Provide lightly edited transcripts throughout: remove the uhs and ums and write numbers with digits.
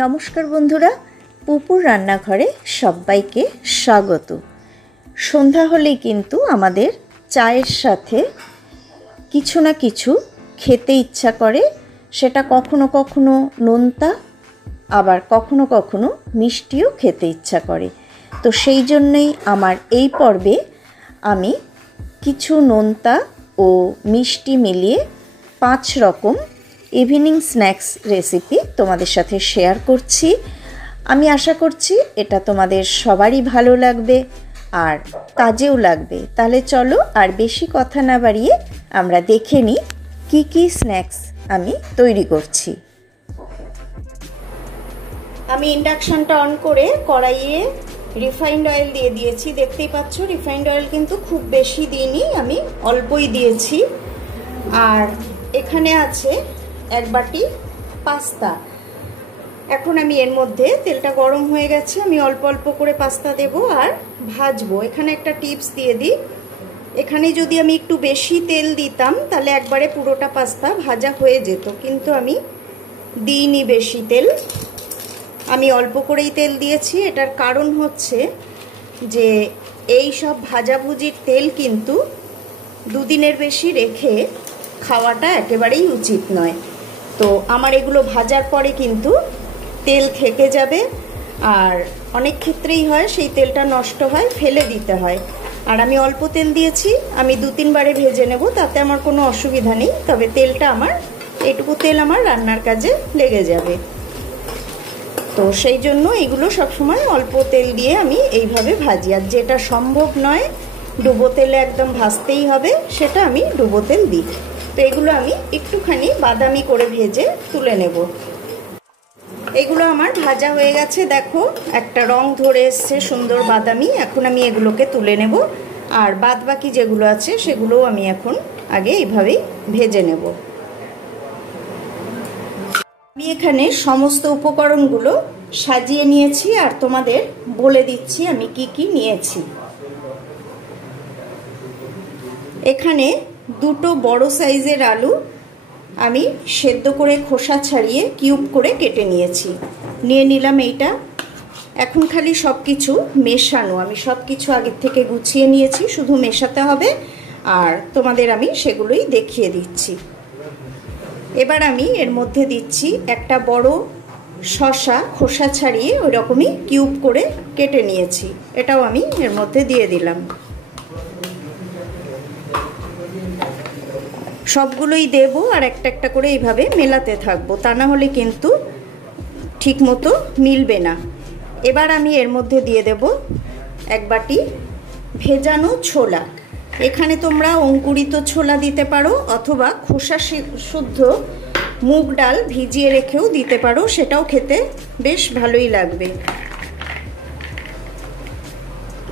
নমস্কার বন্ধুরা, পুপুর রান্নাঘরে সবাইকে স্বাগত। সন্ধ্যা হলেই কিন্তু আমাদের চায়ের সাথে কিছু না কিছু খেতে ইচ্ছা করে। সেটা কখনো কখনো নোনতা, আবার কখনো কখনো মিষ্টিও খেতে ইচ্ছা করে। তো সেই জন্যই আমার এই পর্বে আমি কিছু নোনতা ও মিষ্টি মিলিয়ে 5 রকম ইভিনিং স্ন্যাক্স রেসিপি তোমাদের সাথে শেয়ার করছি। আমি আশা করছি এটা তোমাদের সবারই ভালো লাগবে আর কাজেও লাগবে। তাহলে চলো আর বেশি কথা না বাড়িয়ে আমরা দেখে নিই কী কী স্ন্যাক্স আমি তৈরি করছি। আমি ইন্ডাকশনটা অন করে কড়াইয়ে রিফাইন্ড অয়েল দিয়ে দিয়েছি। দেখতেই পাচ্ছ রিফাইন্ড অয়েল কিন্তু খুব বেশি দিইনি, আমি অল্পই দিয়েছি। আর এখানে আছে 1 বাটি পাস্তা। এখন আমি এর মধ্যে তেলটা গরম হয়ে গেছে, আমি অল্প অল্প করে পাস্তা দেব আর ভাজবো। এখানে একটা টিপস দিয়ে দিই, এখানে যদি আমি একটু বেশি তেল দিতাম তাহলে একবারে পুরোটা পাস্তা ভাজা হয়ে যেত, কিন্তু আমি দিইনি বেশি তেল, আমি অল্প করেই তেল দিয়েছি। এটার কারণ হচ্ছে যে এই সব ভাজাভুজির তেল কিন্তু 2 দিনের বেশি রেখে খাওয়াটা একেবারেই উচিত নয়। তো আমার এগুলো ভাজার পরে কিন্তু তেল থেকে যাবে, আর অনেক ক্ষেত্রেই হয় সেই তেলটা নষ্ট হয়, ফেলে দিতে হয়। আর আমি অল্প তেল দিয়েছি, আমি 2-3 বারে ভেজে নেব, তাতে আমার কোনো অসুবিধা নেই। তবে তেলটা আমার, এইটুকু তেল আমার রান্নার কাজে লেগে যাবে। তো সেই জন্য এগুলো সবসময় অল্প তেল দিয়ে আমি এইভাবে ভাজি। আর যেটা সম্ভব নয় ডুবো তেলে একদম ভাজতেই হবে, সেটা আমি ডুবো তেল দিই। তো এগুলো আমি একটুখানি বাদামি করে ভেজে তুলে নেব। এগুলো আমার ভাজা হয়ে গেছে, দেখো একটা রং ধরে এসছে সুন্দর বাদামি। এখন আমি এগুলোকে তুলে নেব, আর বাদ বাকি যেগুলো আছে সেগুলোও আমি এখন আগে এইভাবেই ভেজে নেব। আমি এখানে সমস্ত উপকরণগুলো সাজিয়ে নিয়েছি আর তোমাদের বলে দিচ্ছি আমি কি কি নিয়েছি। এখানে 2টো বড় সাইজের আলু আমি সেদ্ধ করে খোসা ছাড়িয়ে কিউব করে কেটে নিয়েছি, নিয়ে নিলাম এইটা। এখন খালি সব কিছু মেশানো, আমি সব কিছু আগের থেকে গুছিয়ে নিয়েছি, শুধু মেশাতে হবে, আর তোমাদের আমি সেগুলোই দেখিয়ে দিচ্ছি। এবার আমি এর মধ্যে দিচ্ছি একটা বড় শসা, খোসা ছাড়িয়ে ওই রকমই কিউব করে কেটে নিয়েছি, এটাও আমি এর মধ্যে দিয়ে দিলাম। সবগুলোই দেব আর একটা একটা করে এইভাবে মেলাতে থাকবো, তা না হলে কিন্তু ঠিক মতো মিলবে না। এবার আমি এর মধ্যে দিয়ে দেব 1 বাটি ভেজানো ছোলা। এখানে তোমরা অঙ্কুরিত ছোলা দিতে পারো, অথবা খোসা শুদ্ধ মুগ ডাল ভিজিয়ে রেখেও দিতে পারো, সেটাও খেতে বেশ ভালোই লাগবে।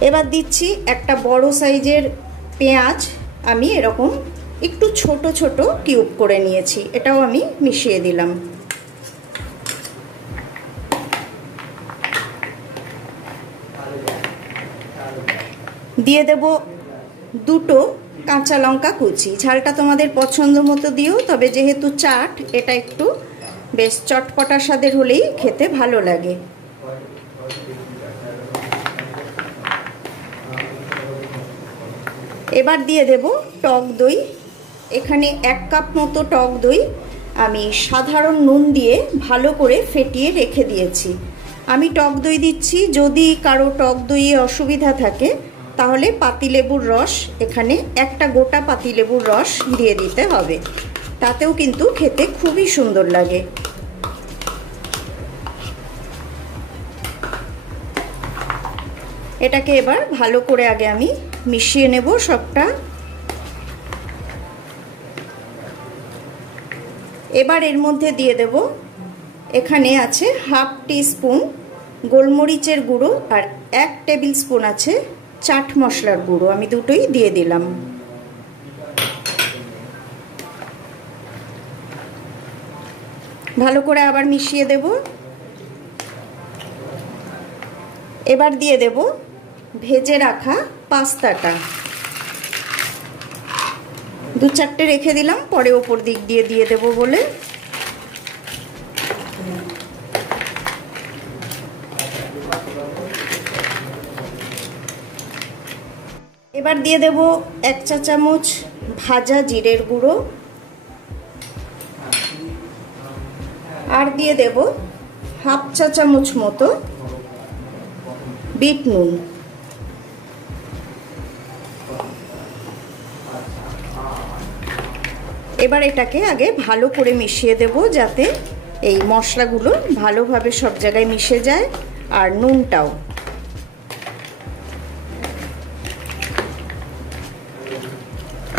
এবার দিচ্ছি একটা বড় সাইজের পেঁয়াজ, আমি এরকম একটু ছোট ছোট কিউব করে নিয়েছি, এটাও আমি মিশিয়ে দিলাম। দিয়ে দেব 2টো কাঁচা লঙ্কা কুচি, ঝালটা তোমাদের পছন্দ মতো দিও, তবে যেহেতু চাট এটা একটু বেশ চটপটা স্বাদের হলেই খেতে ভালো লাগে। এবার দিয়ে দেব টক দই। এখানে 1 কাপ মতো টক দই আমি সাধারণ নুন দিয়ে ভালো করে ফেটিয়ে রেখে দিয়েছি। আমি টক দই দিচ্ছি, যদি কারো টক দইয়ে অসুবিধা থাকে তাহলে পাতিলেবুর রস, এখানে একটা গোটা পাতিলেবুর রস দিয়ে দিতে হবে, তাতেও কিন্তু খেতে খুবই সুন্দর লাগে। এটাকে এবার ভালো করে আগে আমি মিশিয়ে নেব সবটা। এবার এর মধ্যে দিয়ে দেব, এখানে আছে 1/2 টিস্পুন গোলমরিচের গুঁড়ো আর 1 টেবিল স্পুন আছে চাট মশলার গুঁড়ো, আমি দুটোই দিয়ে দিলাম। ভালো করে আবার মিশিয়ে দেব। এবার দিয়ে দেব ভেজে রাখা পাস্তাটা, 2-4টে রেখে দিলাম, পরে ওপর দিক দিয়ে দিয়ে দেব বলে। এবার দিয়ে দেব 1 চা চামচ ভাজা জিরের গুঁড়ো, আর দিয়ে দেব হাফ চা চামচ মতো বিট নুন। এবার এটাকে আগে ভালো করে মিশিয়ে দেব, যাতে এই মশলাগুলো ভালোভাবে সব জায়গায় মিশে যায়, আর নুনটাও।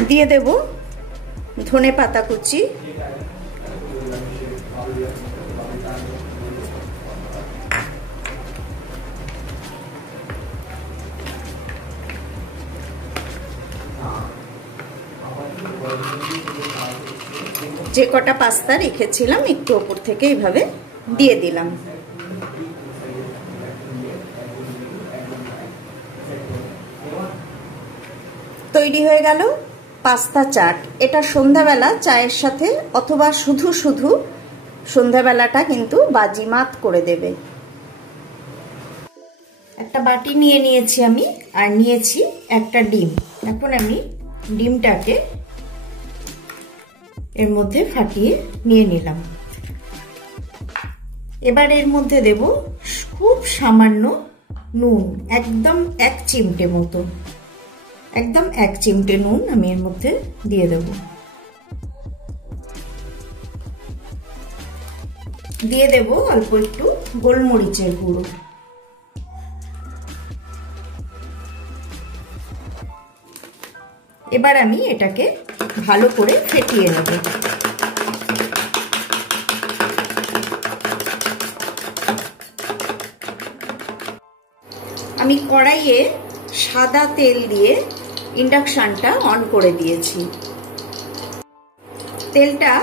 দিয়ে দেব ধনে পাতা কুচি, যে কটা পাস্তা রেখেছিলাম একটু উপর থেকে এইভাবে দিয়ে দিলাম। তৈরি হয়ে গেল পাস্তা চাট। এটা সন্ধ্যাবেলা চায়ের সাথে অথবা শুধু শুধু সন্ধ্যাবেলাটা কিন্তু বাজিমাত করে দেবে। একটা বাটি নিয়ে নিয়েছি আমি, আর নিয়েছি একটা ডিম। এখন আমি ডিমটাকে এর মধ্যে ফাটিয়ে নিয়ে নিলাম। এবার এর মধ্যে দেব খুব সামান্য নুন, একদম 1 চিমটে মতো, একদম 1 চিমটে নুন আমি এর মধ্যে দিয়ে দেব। দিয়ে দেব অল্প একটু গোলমরিচের গুঁড়ো। এবার আমি এটাকে ভালো করে ফেটিয়ে নেব। আমি কড়াইয়ে সাদা তেল দিয়ে ইন্ডাকশনটা অন করে দিয়েছি। তেলটা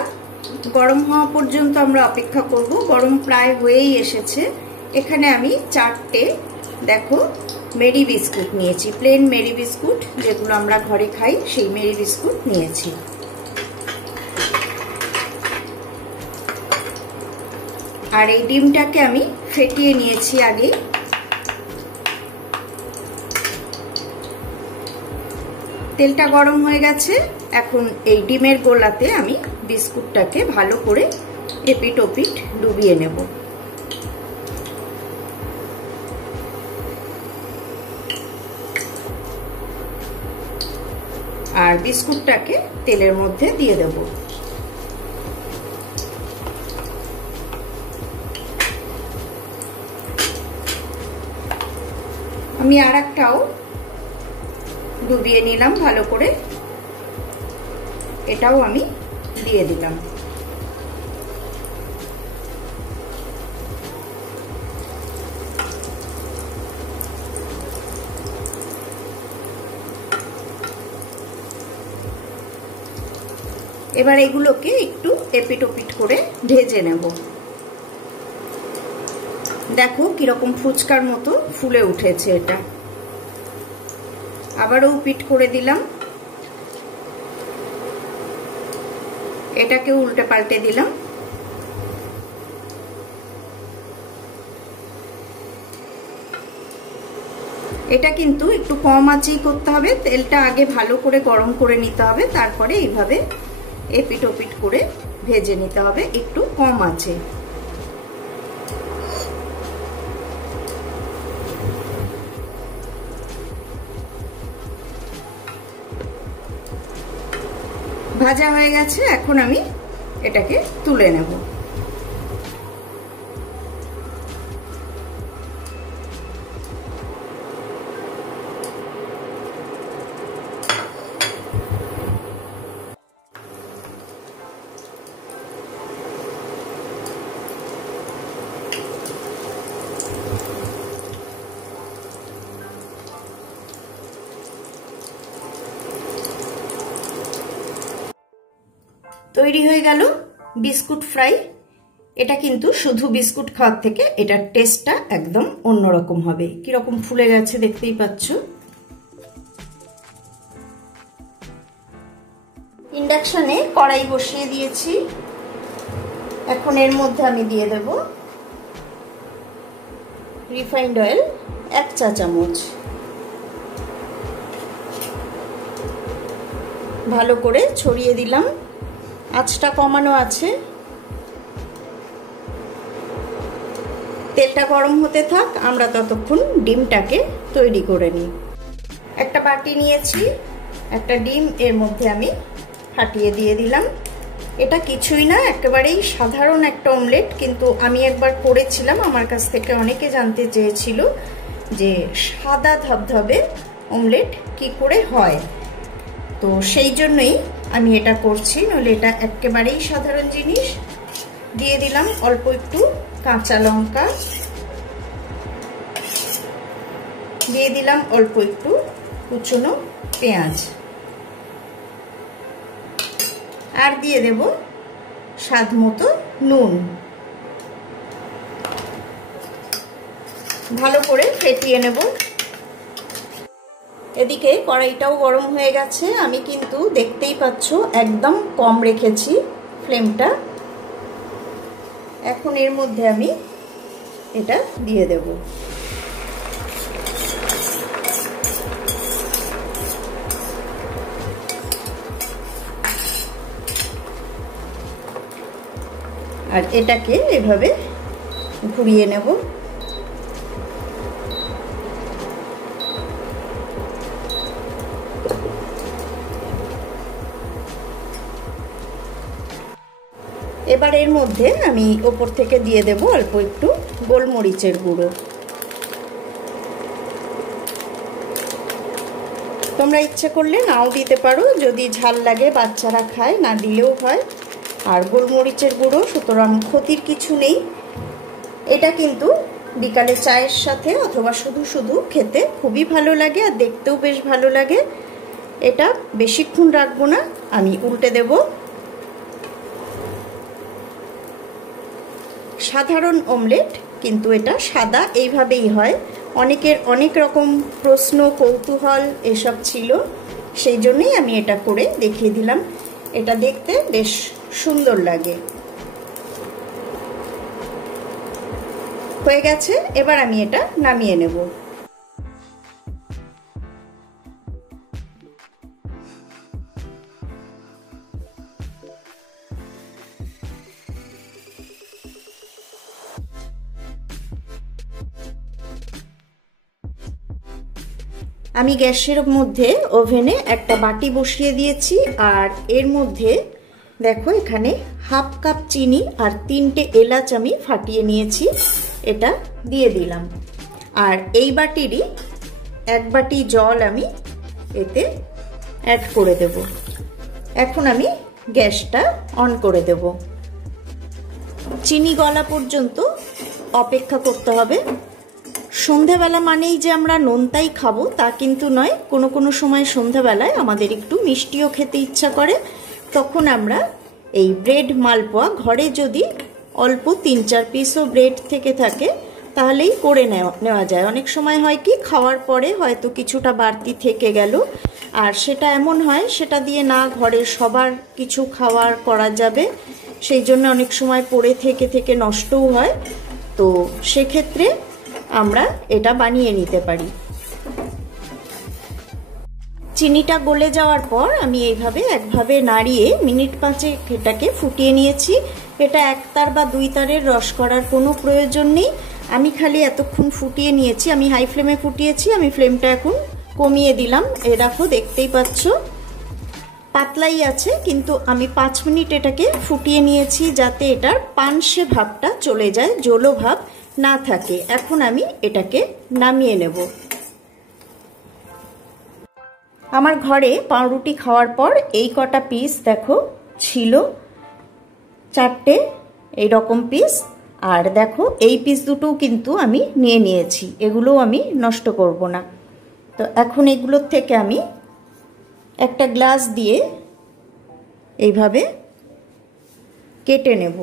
গরম হওয়া পর্যন্ত আমরা অপেক্ষা করব। গরম প্রায় হয়েই এসেছে। এখানে আমি 4টে দেখো মেরি বিস্কুট নিয়েছি, প্লেন মেরি বিস্কুট, যেগুলো আমরা ঘরে খাই, সেই মেরি বিস্কুট নিয়েছি। আর এই ডিমটাকে আমি ফেটিয়ে নিয়েছি আগে। তেলটা গরম হয়ে গেছে। এখন এই ডিমের গোলাতে আমি বিস্কুটটাকে ভালো করে এপিট ওপিট ডুবিয়ে নেব। আর বিস্কুটটাকে তেলের মধ্যে দিয়ে দেব। আমি আর একটাও ডুবিয়ে নিলাম ভালো করে, এটাও আমি দিয়ে দিলাম। এবার এগুলোকে একটু এপিট ওপিট করে ভেজে নেব। দেখো কিরকম ফুচকার মতো ফুলে উঠেছে এটা। আবারও পিট করে দিলাম, এটাকে উল্টে পাল্টে দিলাম। এটা কিন্তু একটু কম আঁচেই করতে হবে। তেলটা আগে ভালো করে গরম করে নিতে হবে, তারপরে এইভাবে এপিট ওপিট করে ভেজে নিতে হবে একটু কম আঁচে। ভাজা হয়ে গেছে, এখন আমি এটাকে তুলে নেব। তৈরি হয়ে গেল বিস্কুট ফ্রাই। এটা কিন্তু শুধু বিস্কুট খাওয়ার থেকে এটার টেস্টটা একদম অন্যরকম হবে। কিরকম ফুলে গেছে দেখতেই পাচ্ছ। ইন্ডাকশনে কড়াই বসিয়ে দিয়েছি। এখন এর মধ্যে আমি দিয়ে দেব রিফাইন্ড অয়েল 1 চা চামচ। ভালো করে ছড়িয়ে দিলাম। আঁচটা কমানো আছে। তেলটা গরম হতে থাক, আমরা ততক্ষণ ডিমটাকে তৈরি করে নিই। একটা বাটি নিয়েছি, একটা ডিম এর মধ্যে আমি ফাটিয়ে দিয়ে দিলাম। এটা কিছুই না, একেবারেই সাধারণ একটা অমলেট, কিন্তু আমি একবার করেছিলাম, আমার কাছ থেকে অনেকে জানতে চেয়েছিল যে সাদা ধবধবে অমলেট কি করে হয়। তো সেই জন্যই আমি এটা করছি, নইলে এটা একেবারেই সাধারণ জিনিস। দিয়ে দিলাম অল্প একটু কাঁচা লঙ্কা, দিয়ে দিলাম অল্প একটু কুচনো পেঁয়াজ, আর দিয়ে দেব স্বাদ মতো নুন। ভালো করে ফেটিয়ে নেব। এদিকে কড়াইটাও গরম হয়ে গেছে। আমি কিন্তু দেখতেই পাচ্ছ একদম কম রেখেছি ফ্লেমটা। এখন এর মধ্যে আমি এটা দিয়ে দেব। আর এটাকে এভাবে ঘুরিয়ে নেব। এবার এর মধ্যে আমি ওপর থেকে দিয়ে দেব অল্প একটু গোলমরিচের গুঁড়ো। তোমরা ইচ্ছে করলে নাও দিতে পারো, যদি ঝাল লাগে, বাচ্চারা খায়, না দিলেও হয়। আর গোলমরিচের গুঁড়ো, সুতরাং ক্ষতির কিছু নেই। এটা কিন্তু বিকালে চায়ের সাথে অথবা শুধু শুধু খেতে খুবই ভালো লাগে, আর দেখতেও বেশ ভালো লাগে। এটা বেশিক্ষণ রাখবো না, আমি উল্টে দেব। সাধারণ অমলেট, কিন্তু এটা সাদা এইভাবেই হয়। অনেকের অনেক রকম প্রশ্ন, কৌতূহল এসব ছিল, সেই জন্যই আমি এটা করে দেখিয়ে দিলাম। এটা দেখতে বেশ সুন্দর লাগে। হয়ে গেছে, এবার আমি এটা নামিয়ে নেব। আমি গ্যাসের মধ্যে ওভেনে একটা বাটি বসিয়ে দিয়েছি, আর এর মধ্যে দেখো এখানে হাফ কাপ চিনি আর 3টে এলাচ আমি ফাটিয়ে নিয়েছি, এটা দিয়ে দিলাম। আর এই বাটিরই 1 বাটি জল আমি এতে অ্যাড করে দেব। এখন আমি গ্যাসটা অন করে দেব। চিনি গলা পর্যন্ত অপেক্ষা করতে হবে। সন্ধ্যাবেলা মানেই যে আমরা নোনতাই খাবো তা কিন্তু নয়। কোনো কোনো সময় সন্ধ্যাবেলায় আমাদের একটু মিষ্টিও খেতে ইচ্ছা করে, তখন আমরা এই ব্রেড মালপোয়া ঘরে যদি অল্প 3-4 পিসও ব্রেড থেকে থাকে তাহলেই করে নেওয়া যায়। অনেক সময় হয় কি, খাওয়ার পরে হয়তো কিছুটা বাড়তি থেকে গেল, আর সেটা এমন হয় সেটা দিয়ে না ঘরের সবার কিছু খাওয়ার করা যাবে, সেই জন্য অনেক সময় পড়ে থেকে নষ্টও হয়। তো সেক্ষেত্রে আমরা এটা বানিয়ে নিতে পারি। চিনিটা গলে যাওয়ার পর আমি এইভাবে একভাবে নাড়িয়ে মিনিট 5 এটাকে ফুটিয়ে নিয়েছি। এটা 1 তার বা 2 তারের রস করার কোনো প্রয়োজন নেই। আমি খালি এতক্ষণ ফুটিয়ে নিয়েছি। আমি হাই ফ্লেমে ফুটিয়েছি, আমি ফ্লেমটা এখন কমিয়ে দিলাম। এ দেখো, দেখতেই পাচ্ছ পাতলাই আছে, কিন্তু আমি 5 মিনিট এটাকে ফুটিয়ে নিয়েছি যাতে এটার পানসে ভাবটা চলে যায়, জলো ভাব না থাকে। এখন আমি এটাকে নামিয়ে নেব। আমার ঘরে পাউরুটি খাওয়ার পর এই কটা পিস দেখো ছিল, 4টে এইরকম পিস। আর দেখো এই পিস দুটোও কিন্তু আমি নিয়ে নিয়েছি, এগুলো আমি নষ্ট করব না। তো এখন এগুলোর থেকে আমি একটা গ্লাস দিয়ে এইভাবে কেটে নেব।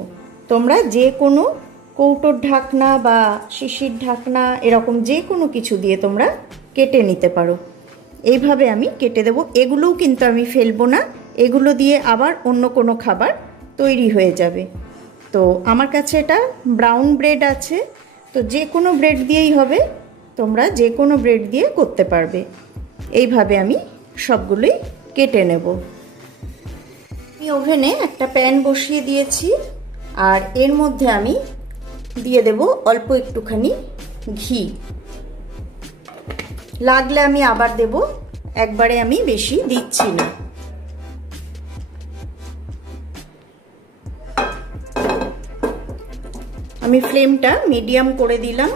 তোমরা যে কোনো কৌটোর ঢাকনা বা শিশির ঢাকনা এরকম যে কোনো কিছু দিয়ে তোমরা কেটে নিতে পারো। এইভাবে আমি কেটে দেব। এগুলোও কিন্তু আমি ফেলবো না, এগুলো দিয়ে আবার অন্য কোনো খাবার তৈরি হয়ে যাবে। তো আমার কাছে এটা ব্রাউন ব্রেড আছে, তো যে কোনো ব্রেড দিয়েই হবে, তোমরা যে কোনো ব্রেড দিয়ে করতে পারবে। এইভাবে আমি সবগুলোই কেটে নেব। আমি ওভেনে একটা প্যান বসিয়ে দিয়েছি, আর এর মধ্যে আমি দিয়ে দেব অল্প একটুখানি ঘি। লাগলে আমি আবার দেব, একবারে আমি বেশি দিচ্ছি না। আমি ফ্লেমটা মিডিয়াম করে দিলাম,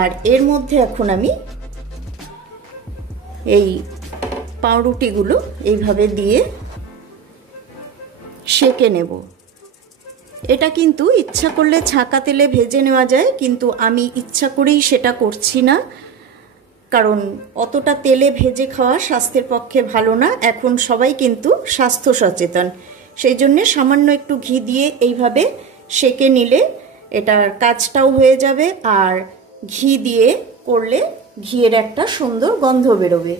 আর এর মধ্যে এখন আমি এই পাউরুটিগুলো এইভাবে দিয়ে সেঁকে নেব। এটা কিন্তু ইচ্ছা করলে ছাঁকা তেলে ভেজে নেওয়া যায়, কিন্তু আমি ইচ্ছা করেই সেটা করছি না, কারণ অতটা তেলে ভেজে খাওয়া স্বাস্থ্যের পক্ষে ভালো না। এখন সবাই কিন্তু স্বাস্থ্য সচেতন, সেই জন্যে সামান্য একটু ঘি দিয়ে এইভাবে সেঁকে নিলে এটার কাজটাও হয়ে যাবে, আর ঘি দিয়ে করলে ঘিয়ের একটা সুন্দর গন্ধ বেরোবে।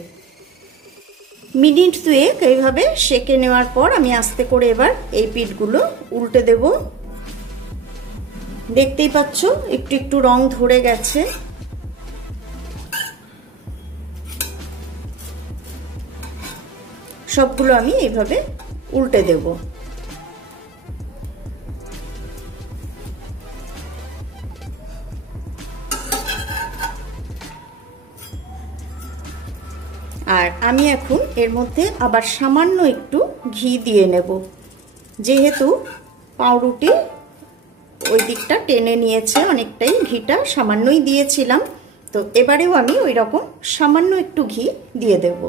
মিনিট দুয়েক এইভাবে সেঁকে নেওয়ার পর আমি আস্তে করে এবার এই পিঠগুলো উল্টে দেব। দেখতেই পাচ্ছ একটু একটু রং ধরে গেছে। সবগুলো আমি এইভাবে উল্টে দেব। আর আমি এখন এর মধ্যে আবার সামান্য একটু ঘি দিয়ে নেব, যেহেতু পাউরুটি ওই দিকটা টেনে নিয়েছে অনেকটাই, ঘিটা সামান্যই দিয়েছিলাম, তো এবারেও আমি ওই রকম সামান্য একটু ঘি দিয়ে দেব।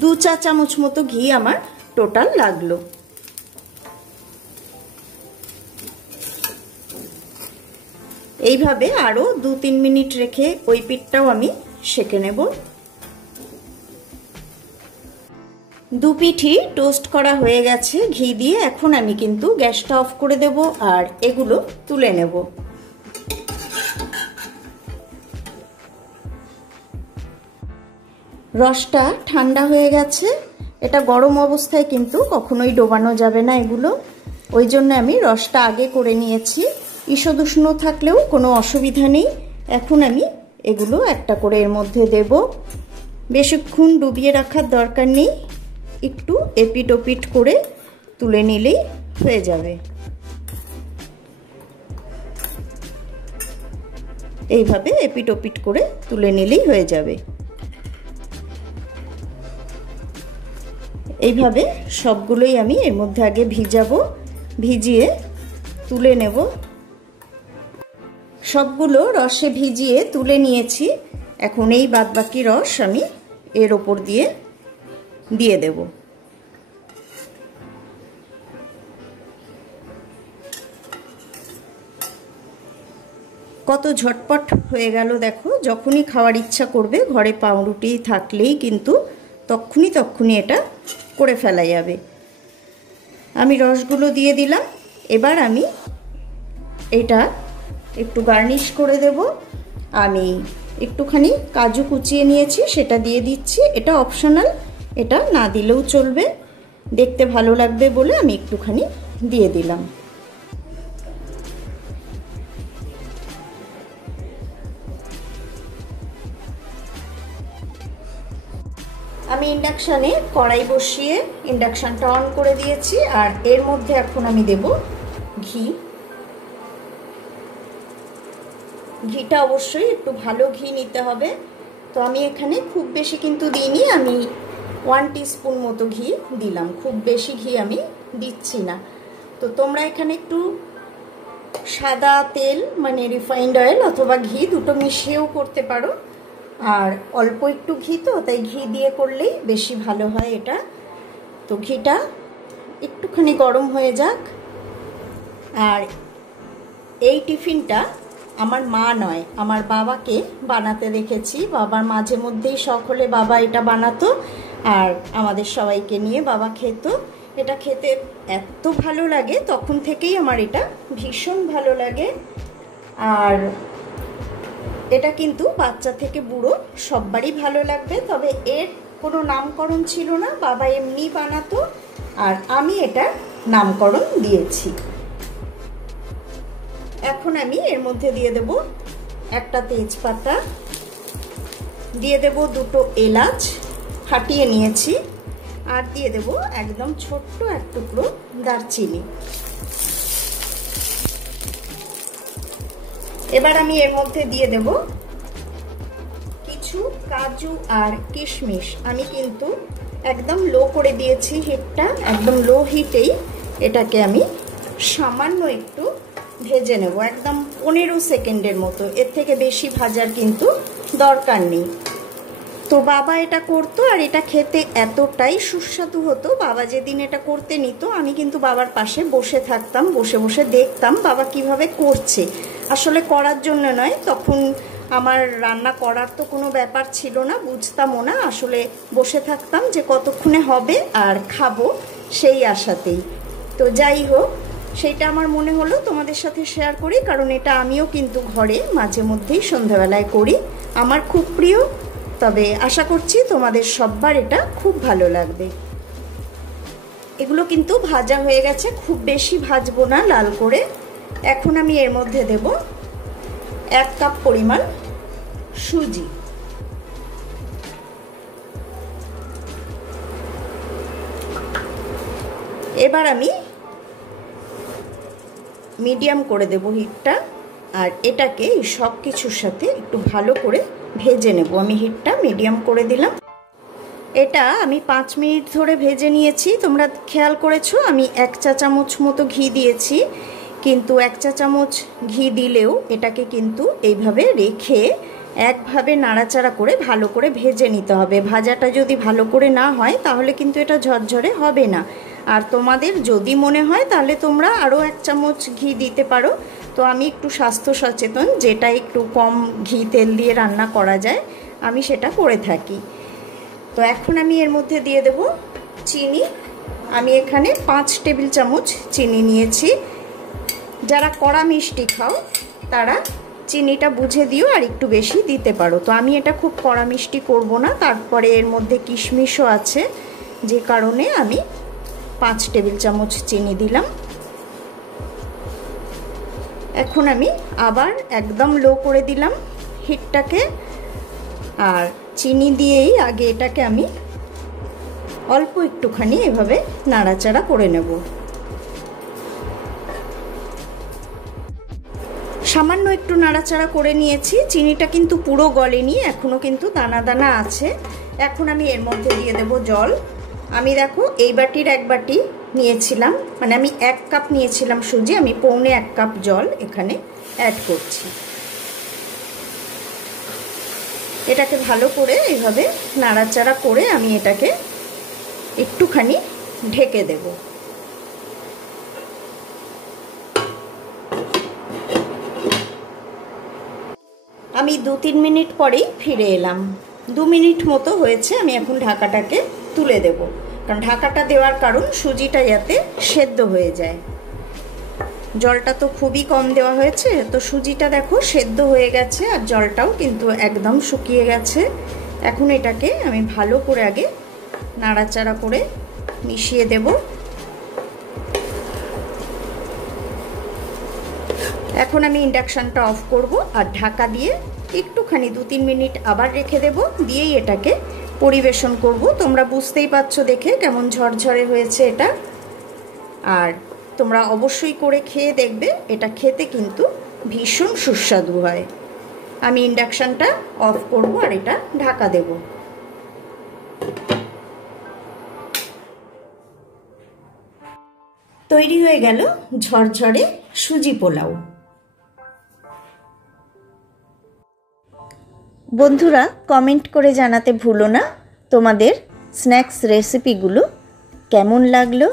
দু চা চামচ মতো ঘি আমার টোটাল লাগলো। এইভাবে আরো 2-3 মিনিট রেখে ওই পিঠটাও আমি সেঁকে নেব। দু পিঠই টোস্ট করা হয়ে গেছে ঘি দিয়ে। এখন আমি কিন্তু গ্যাসটা অফ করে দেব আর এগুলো তুলে নেব। রসটা ঠান্ডা হয়ে গেছে, এটা গরম অবস্থায় কিন্তু কখনোই ডোবানো যাবে না এগুলো, ওই জন্য আমি রসটা আগে করে নিয়েছি। ঈষদুষ্ণ থাকলেও কোনো অসুবিধা নেই। এখন আমি এগুলো একটা করে এর মধ্যে দেব। বেশিক্ষণ ডুবিয়ে রাখার দরকার নেই, একটু এপিট ওপিট করে তুলে নিলেই হয়ে যাবে। এইভাবে এপিট ওপিট করে তুলে নিলেই হয়ে যাবে। এইভাবে সবগুলোই আমি এর মধ্যে আগে ভিজাবো, ভিজিয়ে তুলে নেব। সবগুলো রসে ভিজিয়ে তুলে নিয়েছি। এখন এই বাদবাকি রস আমি এর ওপর দিয়ে দেব। কত ঝটপট হয়ে গেল দেখো। যখনই খাওয়ার ইচ্ছা করবে ঘরে পাউরুটি থাকলেই কিন্তু তক্ষুনি এটা করে ফেলা যাবে। আমি রসগুলো দিয়ে দিলাম। এবার আমি এটা একটু গার্নিশ করে দেব। আমি একটুখানি কাজু কুচিয়ে নিয়েছি, সেটা দিয়ে দিচ্ছি। এটা অপশনাল, এটা না দিলেও চলবে, দেখতে ভালো লাগবে বলে আমি একটুখানি দিয়ে দিলাম। আমি ইন্ডাকশানে কড়াই বসিয়ে ইন্ডাকশানটা অন করে দিয়েছি, আর এর মধ্যে এখন আমি দেব ঘি। ঘিটা অবশ্যই একটু ভালো ঘি নিতে হবে। তো আমি এখানে খুব বেশি কিন্তু দিইনি, আমি 1 টিস্পুন মতো ঘি দিলাম, খুব বেশি ঘি আমি দিচ্ছি না। তো তোমরা এখানে একটু সাদা তেল মানে রিফাইন্ড অয়েল অথবা ঘি দুটো মিশিয়েও করতে পারো, আর অল্প একটু ঘি তো তাই ঘি দিয়ে করলেই বেশি ভালো হয় এটা। তো ঘিটা একটুখানি গরম হয়ে যাক। আর এই টিফিনটা আমার মা নয়, আমার বাবাকে বানাতে দেখেছি। বাবার মাঝে মধ্যেই শখ হলে বাবা এটা বানাতো, আর আমাদের সবাইকে নিয়ে বাবা খেত। এটা খেতে এত ভালো লাগে, তখন থেকেই আমার এটা ভীষণ ভালো লাগে। আর এটা কিন্তু বাচ্চা থেকে বুড়ো সববারই ভালো লাগবে। তবে এর কোনো নামকরণ ছিল না, বাবা এমনি বানাতো, আর আমি এটা নামকরণ দিয়েছি। এখন আমি এর মধ্যে দিয়ে দেব একটা তেজপাতা, দিয়ে দেব দুটো এলাচ ফাটিয়ে নিয়েছি, আর দিয়ে দেব একদম ছোট্ট এক টুকরো দারচিনি। এবার আমি এর মধ্যে দিয়ে দেব কিছু কাজু আর কিশমিশ। আমি কিন্তু একদম লো করে দিয়েছি হিটটা, একদম লো হিটেই এটাকে আমি সামান্য একটু ভেজে নেব, একদম 15 সেকেন্ডের মতো, এর থেকে বেশি ভাজার কিন্তু দরকার নেই। তো বাবা এটা করতো আর এটা খেতে এতটাই সুস্বাদু হতো। বাবা যেদিন এটা করতে নিত আমি কিন্তু বাবার পাশে বসে থাকতাম, বসে বসে দেখতাম বাবা কিভাবে করছে। আসলে করার জন্য নয়, তখন আমার রান্না করার তো কোনো ব্যাপার ছিল না, বুঝতামও না, আসলে বসে থাকতাম যে কতক্ষণে হবে আর খাবো সেই আশাতেই। তো যাই হোক, সেইটা আমার মনে হলো তোমাদের সাথে শেয়ার করি, কারণ এটা আমিও কিন্তু ঘরে মাঝে মধ্যেই সন্ধ্যাবেলায় করি, আমার খুব প্রিয়। তবে আশা করছি তোমাদের সবার এটা খুব ভালো লাগবে। এগুলো কিন্তু ভাজা হয়ে গেছে, খুব বেশি ভাজবো না লাল করে। এখন আমি এর মধ্যে দেব 1 কাপ পরিমাণ সুজি। এবার আমি মিডিয়াম করে দেব হিটটা, আর এটাকে এই সব কিছুর সাথে একটু ভালো করে ভেজে নেব। আমি হিটটা মিডিয়াম করে দিলাম। এটা আমি 5 মিনিট ধরে ভেজে নিয়েছি। তোমরা খেয়াল করেছো আমি 1 চা চামচ মতো ঘি দিয়েছি, কিন্তু 1 চা চামচ ঘি দিলেও এটাকে কিন্তু এইভাবে রেখে একভাবে নাড়াচাড়া করে ভালো করে ভেজে নিতে হবে। ভাজাটা যদি ভালো করে না হয় তাহলে কিন্তু এটা ঝরঝরে হবে না। আর তোমাদের যদি মনে হয় তাহলে তোমরা আরও 1 চামচ ঘি দিতে পারো। তো আমি একটু স্বাস্থ্য সচেতন, যেটা একটু কম ঘি তেল দিয়ে রান্না করা যায় আমি সেটা করে থাকি। তো এখন আমি এর মধ্যে দিয়ে দেব চিনি। আমি এখানে 5 টেবিল চামচ চিনি নিয়েছি। যারা কড়া মিষ্টি খাও তারা চিনিটা বুঝে দিও, আর একটু বেশি দিতে পারো। তো আমি এটা খুব কড়া মিষ্টি করব না, তারপরে এর মধ্যে কিশমিশও আছে, যে কারণে আমি 5 টেবিল চামচ চিনি দিলাম। এখন আমি আবার একদম লো করে দিলাম হিটটাকে, আর চিনি দিয়েই আগে এটাকে আমি অল্প একটুখানি এভাবে নাড়াচাড়া করে নেব। সামান্য একটু নাড়াচাড়া করে নিয়েছি। চিনিটা কিন্তু পুরো গলেনি, এখনো কিন্তু দানা দানা আছে। এখন আমি এর মধ্যে দিয়ে দেব জল। আমি দেখো এই বাটির 1 বাটি নিয়েছিলাম, মানে আমি 1 কাপ নিয়েছিলাম সুজি, আমি 1.25 কাপ জল এখানে অ্যাড করছি। এটাকে ভালো করে এইভাবে নাড়াচাড়া করে আমি এটাকে একটুখানি ঢেকে দেব। আমি 2-3 মিনিট পরেই ফিরে এলাম। 2 মিনিট মতো হয়েছে। আমি এখন ঢাকাটাকে তুলে দেব, কারণ ঢাকাটা দেওয়ার কারণ সুজিটা যাতে সেদ্ধ হয়ে যায়। জলটা তো খুবই কম দেওয়া হয়েছে, তো সুজিটা দেখো সেদ্ধ হয়ে গেছে, আর জলটাও কিন্তু একদম শুকিয়ে গেছে। এখন এটাকে আমি ভালো করে আগে নাড়াচাড়া করে মিশিয়ে দেব। এখন আমি ইন্ডাকশনটা অফ করব আর ঢাকা দিয়ে একটুখানি 2-3 মিনিট আবার রেখে দেব, দিয়েই এটাকে পরিবেশন করব। তোমরা বুঝতেই পারছো দেখে কেমন ঝরঝরে হয়েছে এটা। আর তোমরা অবশ্যই করে খেয়ে দেখবে, এটা খেতে কিন্তু ভীষণ সুস্বাদু হয়। আমি ইন্ডাকশনটা অফ করব আর এটা ঢাকা দেব। তৈরি হয়ে গেল ঝরঝরে সুজি পোলাও। বন্ধুরা, কমেন্ট করে জানাতে ভুলো না তোমাদের স্ন্যাক্স রেসিপিগুলো কেমন লাগলো।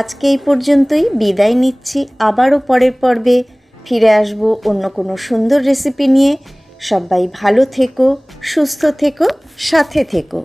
আজকে এই পর্যন্তই, বিদায় নিচ্ছি। আবারও পরের পর্বে ফিরে আসব অন্য কোনো সুন্দর রেসিপি নিয়ে। সবাই ভালো থেকো, সুস্থ থেকো, সাথে থেকো।